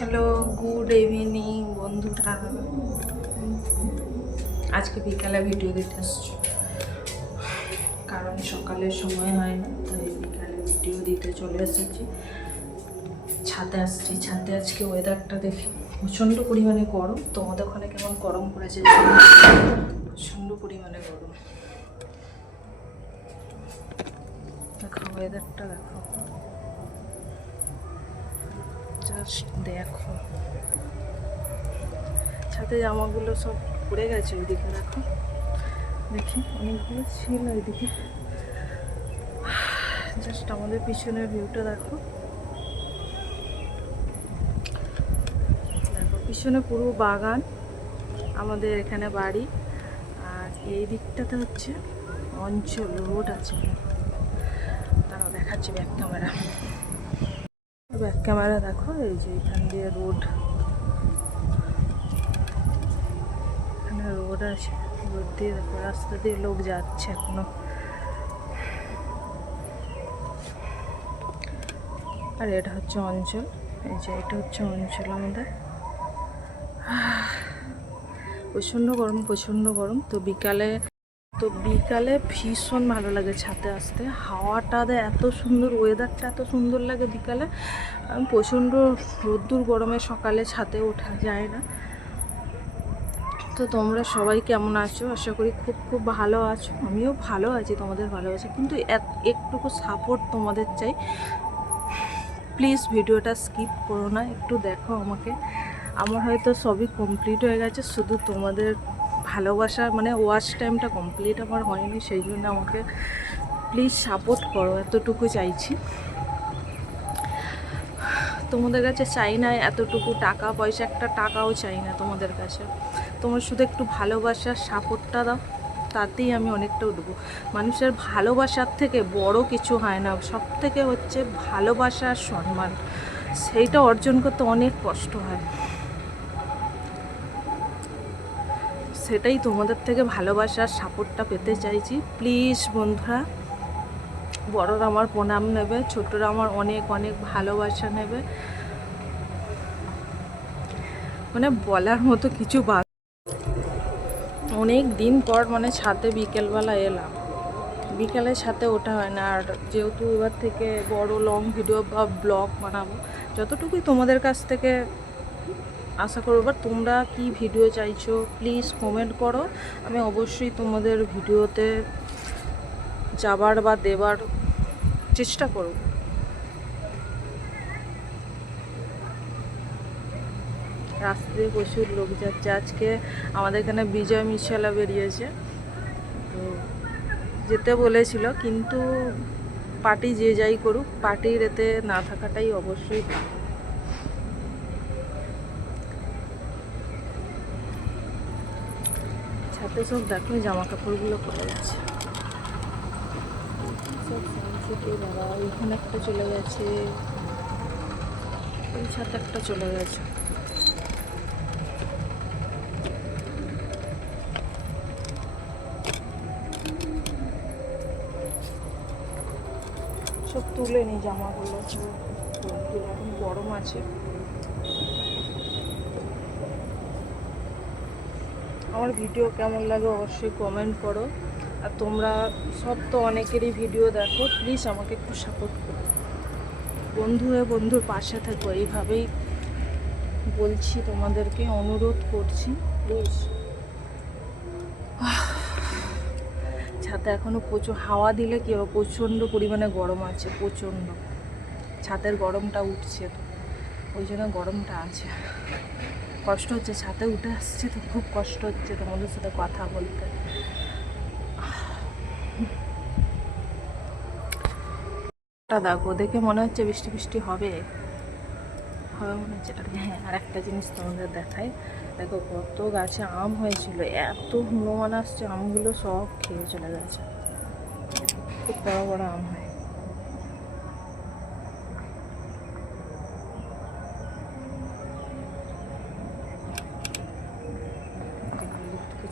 Hello, good evening বন্ধুরা। আজকে বিকালে ভিডিও দিতে আসছি, কারণ সকালের সময় হয় না, তাই বিকালে ভিডিও দিতে চলে এসেছি। ছাদে আসছি, ছাদে আজকে ওয়েদারটা দেখি প্রচণ্ড পরিমাণে গরম। তোমাদের ওখানে কেমন গরম পড়েছে? প্রচণ্ড পরিমাণে গরম। দেখো ওয়েদারটা, দেখো জাস্ট দেখো। ছাদে জামাগুলো সব পড়ে গেছে, ওইদিকে দেখো, দেখি অনেকগুলো ছিল ওইদিকে। জাস্ট আমাদের পিছনের ভিউটা দেখো, দেখো পিছনে পুরো বাগান, আমাদের এখানে বাড়ি। আর এই দিকটাতে হচ্ছে অঞ্চল, রোড আছে। তারা দেখাচ্ছে ব্যাক ক্যামেরা, ব্যাক ক্যামেরা দেখো, এই যে এখান দিয়ে রোড, এখানে রোড আছে, রোড দিয়ে দেখো রাস্তা দিয়ে লোক যাচ্ছে এখনো। আর এটা হচ্ছে অঞ্চল, এই যে এটা হচ্ছে অঞ্চল আমাদের। প্রচণ্ড গরম, প্রচণ্ড গরম। তো বিকালে ভীষণ ভালো লাগে ছাদে আসতে। হাওয়াটা এত সুন্দর, ওয়েদারটা এত সুন্দর লাগে বিকালে। প্রচণ্ড রোদ্দুর গরমে সকালে ছাদে ওঠা যায় না। তো তোমরা সবাই কেমন আছো? আশা করি খুব খুব ভালো আছো। আমিও ভালো আছি, তোমাদের ভালোবাসা, কিন্তু একটুকু সাপোর্ট তোমাদের চাই। প্লিজ ভিডিওটা স্কিপ করো না, একটু দেখো আমাকে। আমার হয়তো সবই কমপ্লিট হয়ে গেছে, শুধু তোমাদের ভালোবাসা, মানে ওয়াচ টাইমটা কমপ্লিট আমার হয়নি, সেই জন্য আমাকে প্লিজ সাপোর্ট করো, এতটুকু চাইছি তোমাদের কাছে। চাই না এতটুকু টাকা পয়সা, একটা টাকাও চাই না তোমাদের কাছে। তোমরা শুধু একটু ভালোবাসার সাপোর্টটা দাও, তাতেই আমি অনেকটা উঠবো। মানুষের ভালোবাসার থেকে বড় কিছু হয় না, সব থেকে হচ্ছে ভালোবাসা আর সম্মান, সেইটা অর্জন করতে অনেক কষ্ট হয়। সেটাই তোমাদের থেকে ভালোবাসার সাপোর্টটা পেতে চাইছি। প্লিজ বন্ধুরা, বড়রা আমার প্রণাম নেবে, ছোটরা আমার অনেক অনেক ভালোবাসা নেবে। মানে বলার মতো কিছু অনেক দিন পর মানে ছাদে বিকেলবেলা এলাম। বিকেলে ছাদে ওঠা হয় না, আর যেহেতু এবার থেকে বড় লং ভিডিও বা ব্লগ বানাবো, যতটুকুই তোমাদের কাছ থেকে আশা করবো। এবার তোমরা কি ভিডিও চাইছো প্লিজ কমেন্ট করো, আমি অবশ্যই তোমাদের ভিডিওতে যাবার বা দেবার চেষ্টা করব। রাস্তা দিয়ে প্রচুর লোক যাচ্ছে। আজকে আমাদের এখানে বিজয় মিছিলা বেরিয়েছে, তো যেতে বলেছিল, কিন্তু পার্টি যে যাই করুক, পার্টির এতে না থাকাটাই অবশ্যই ভালো। ছাদে সব দেখো জামা কাপড়গুলো পরে গেছে, সব সানসেটে বাবা। ওইখানে একটা চলে গেছে, ওই ছাদে একটা চলে গেছে। সব তুলে নি জামাগুলো, এখন গরম আছে। আমার ভিডিও কেমন লাগে অবশ্যই কমেন্ট করো। আর তোমরা সব তো অনেকেরই ভিডিও দেখো, প্লিজ আমাকে একটু সাপোর্ট করো। বন্ধু হয়ে বন্ধুর পাশে থেকো, এইভাবেই বলছি, তোমাদেরকে অনুরোধ করছি প্লিজ। ছাদে এখনও প্রচুর হাওয়া দিলে কি হবে, প্রচণ্ড পরিমাণে গরম আছে, প্রচণ্ড। ছাদের গরমটা উঠছে, তো ওই জন্য গরমটা আছে। কষ্ট হচ্ছে, ছাদে উঠে আসছে তো খুব কষ্ট হচ্ছে তোমাদের সাথে কথা বলতে। দেখো, দেখে মনে হচ্ছে বৃষ্টি বৃষ্টি হবে, হবে মনে হচ্ছে। আর হ্যাঁ, আর একটা জিনিস তোমাদের দেখায়, দেখো কত গাছে আম হয়েছিল, এত হনুমান আসছে, আমগুলো সব খেয়ে চলে গেছে। খুব বড় বড় আম হয়।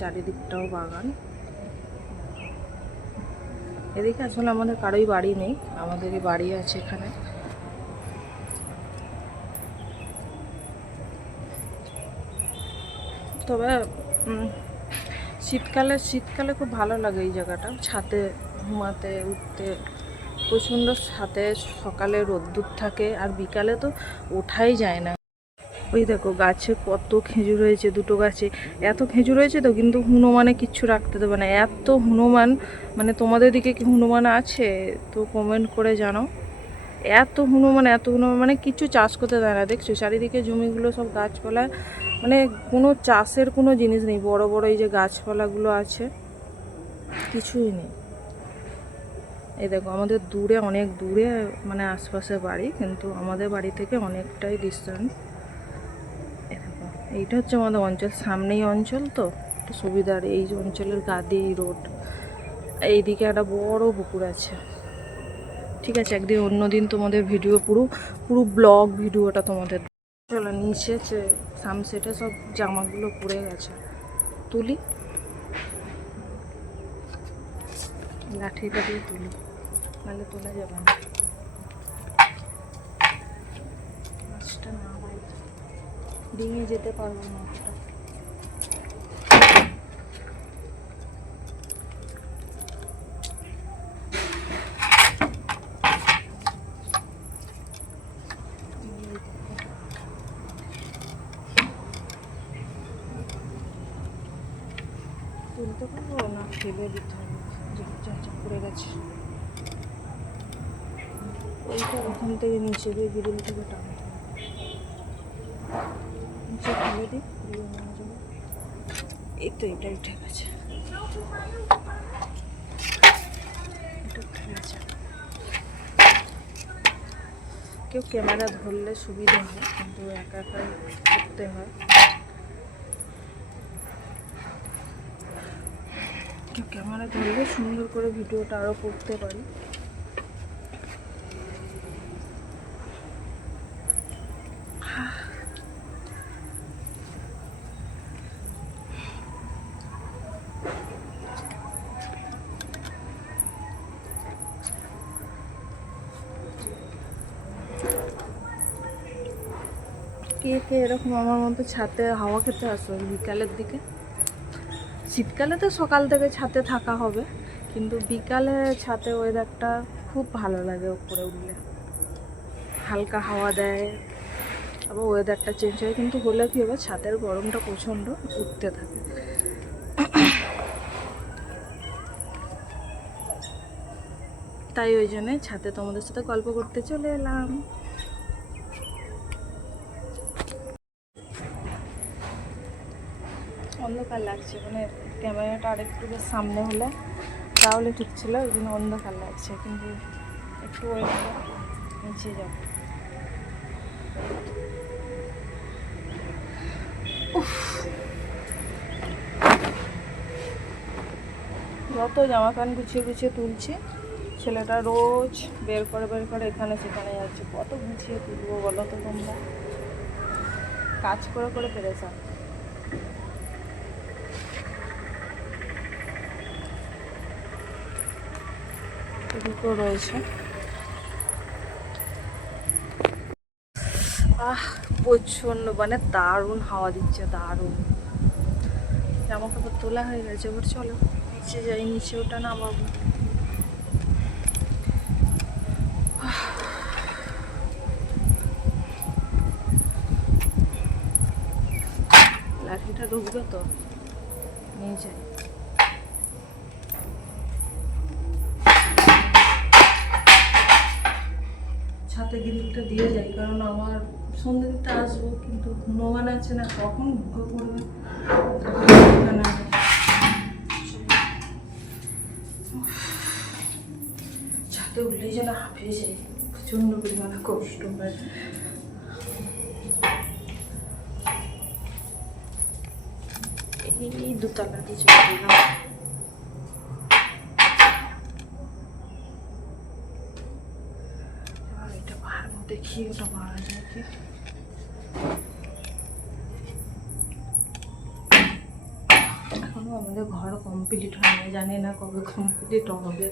চারিদিকটাও বাগান। এদিকে আসলে আমাদের কারোই বাড়ি নেই, আমাদেরই বাড়ি আছে এখানে। তবে শীতকালে খুব ভালো লাগে এই জায়গাটা, ছাদে ঘুমাতে উঠতে প্রচণ্ড। ছাদে সকালে রোদ্দুর থাকে আর বিকালে তো ওঠাই যায় না। ওই দেখো গাছে কত খেজুর হয়েছে, দুটো গাছে এত খেজুর হয়েছে তো, কিন্তু হনুমানে কিচ্ছু রাখতে দেবে না, এত হনুমান। মানে তোমাদের দিকে কি হনুমান আছে তো কমেন্ট করে জানাও। এত হনুমান মানে কিছু চাষ করতে দেয় না। দেখছো চারিদিকে জমিগুলো সব গাছপালা, মানে কোনো চাষের কোনো জিনিস নেই। বড় বড় এই যে গাছপালাগুলো আছে কিছুই নেই। এই দেখো আমাদের দূরে, অনেক দূরে মানে আশপাশে বাড়ি, কিন্তু আমাদের বাড়ি থেকে অনেকটাই ডিস্টেন্স। এইটা হচ্ছে আমাদের অঞ্চল, সামনেই অঞ্চল তো একটু সুবিধার। এই যে অঞ্চলের গা দিয়ে এই রোড, এইদিকে একটা বড় পুকুর আছে। ঠিক আছে, একদিন অন্যদিন তোমাদের ভিডিও পুরো ব্লগ ভিডিওটা তোমাদের। চলো নিচে সানসেটে সব জামাগুলো পড়ে গেছে, তুলি লাঠিটা দিয়ে তুলি, নাহলে তোলা যাবে না। মাছটা না ভাই, ডিঙে যেতে পারবো না ওটা। তুলতে পারবো না, ফেলে দিতে হবে, যা পড়ে গেছে। এইটা ওখান থেকে নিচে দিয়ে গ্রিল থেকে টানতে হবে, নিচে ফেলে দিই, দিয়ে নিয়ে যাবো। এই তো এটাই ঠিক আছে, এটা ঠিক আছে। কেউ ক্যামেরা ধরলে সুবিধা হয়, কিন্তু একা একাই করতে হয়। কেউ ক্যামেরা ধরলে সুন্দর করে ভিডিওটা আরও করতে পারি। কে কে এরকম আমার মতো ছাদে হাওয়া খেতে আসো বিকালের দিকে? শীতকালে তো সকাল থেকে ছাদে থাকা হবে, কিন্তু বিকালে ছাদে ওয়েদারটা খুব ভালো লাগে। উপরে উঠলে হালকা হাওয়া দেয়, আবার ওয়েদারটা চেঞ্জ হয়, কিন্তু হলে কী হবে, ছাদের গরমটা প্রচণ্ড উঠতে থাকে। তাই ওই জন্যে ছাদে তোমাদের সাথে গল্প করতে চলে এলাম। অন্ধকার লাগছে, মানে ক্যামেরাটা আরেকটু সামনে হলে তাহলে ঠিক ছিল, ওই জন্য অন্ধকার লাগছে। কিন্তু একটু ওয়েট করে নিচে যাব। যত জামা প্যান্ট গুছিয়ে তুলছি, ছেলেটা রোজ বের করে এখানে সেখানে যাচ্ছে। কত গুছিয়ে তুলবো বলো তো তোমরা? কাজ করে পেরেছান। দুটো রয়েছে। প্রচণ্ড মানে দারুণ হাওয়া দিচ্ছে, দারুণ। জামা কাপড় তোলা হয়ে গেছে, এবার চলো নিচে যাই, নিচে ওটা নামাবো। লাঠিটা ঢুকবে তো, নিয়ে যাই। ছাতে গ্রিলটা দিয়ে যাই, কারণ আমার সন্ধ্যে দিতে আসবো, কিন্তু হনুমান আছে না, কখন ঢুকে পড়বে। ছাতে উঠলেই যেন হাঁপিয়ে যাই, প্রচণ্ড পরিমাণে কষ্ট হয়। এই দোতলা দিয়ে চলে গেলাম। এটা বাড়ানো, দেখি ওটা বাড়া যায় কি। এখনো আমাদের ঘর কমপ্লিট হয়নি, জানি না কবে কমপ্লিট হবে।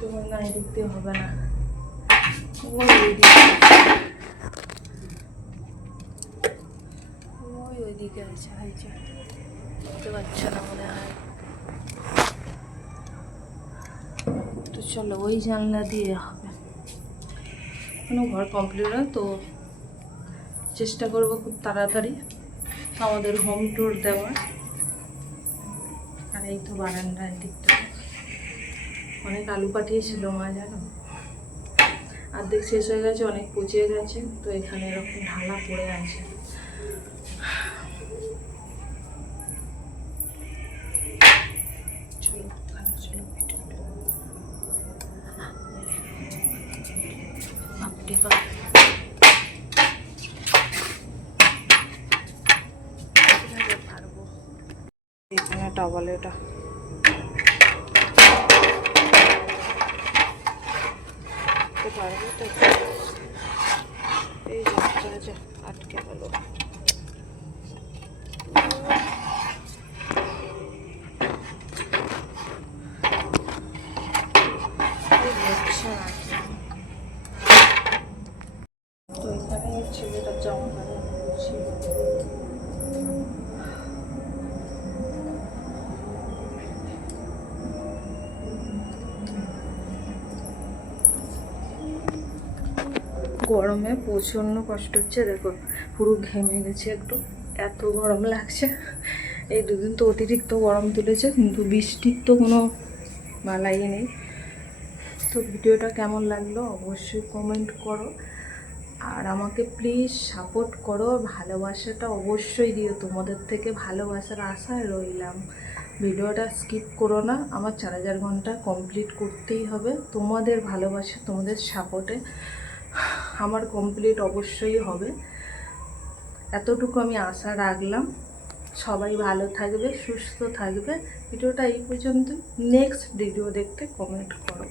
তোমার না এদিক দিয়ে হবে না, এদিকে আছে, এই যে দেখতে পাচ্ছ না মনে হয়। তো চলো ওই জানলা দিয়ে হবে, কোনো ঘর কমপ্লিট হয় তো চেষ্টা করবো খুব তাড়াতাড়ি আমাদের হোম ট্যুর দেওয়ার। আর এই তো বারান্দার দিকটা অনেক আলু পাঠিয়েছিল মা, জানো, অর্ধেক শেষ হয়ে গেছে, অনেক পচে গেছে, তো এখানে এরকম ঢালা পড়ে আছে। এখানে টাওয়ালেটা পারবো তো, এই যে আটকে গেল। তো এখানে ছেলেটা জামা কাপড় করছি। গরমে প্রচণ্ড কষ্ট হচ্ছে, দেখো পুরো ঘেমে গেছে, একটু এত গরম লাগছে। এই দুদিন তো অতিরিক্ত গরম তুলেছে, কিন্তু বৃষ্টির তো কোনো বালাই নেই। তো ভিডিওটা কেমন লাগলো অবশ্যই কমেন্ট করো, আর আমাকে প্লিজ সাপোর্ট করো, ভালোবাসাটা অবশ্যই দিও, তোমাদের থেকে ভালোবাসার আশায় রইলাম। ভিডিওটা স্কিপ করো না, আমার 4000 ঘন্টা কমপ্লিট করতেই হবে। তোমাদের ভালোবাসা, তোমাদের সাপোর্টে আমার কমপ্লিট অবশ্যই হবে, এতটুকু আমি আশা রাখলাম। সবাই ভালো থাকবে, সুস্থ থাকবে। ভিডিওটা এই পর্যন্ত, নেক্সট ভিডিও দেখতে কমেন্ট করো।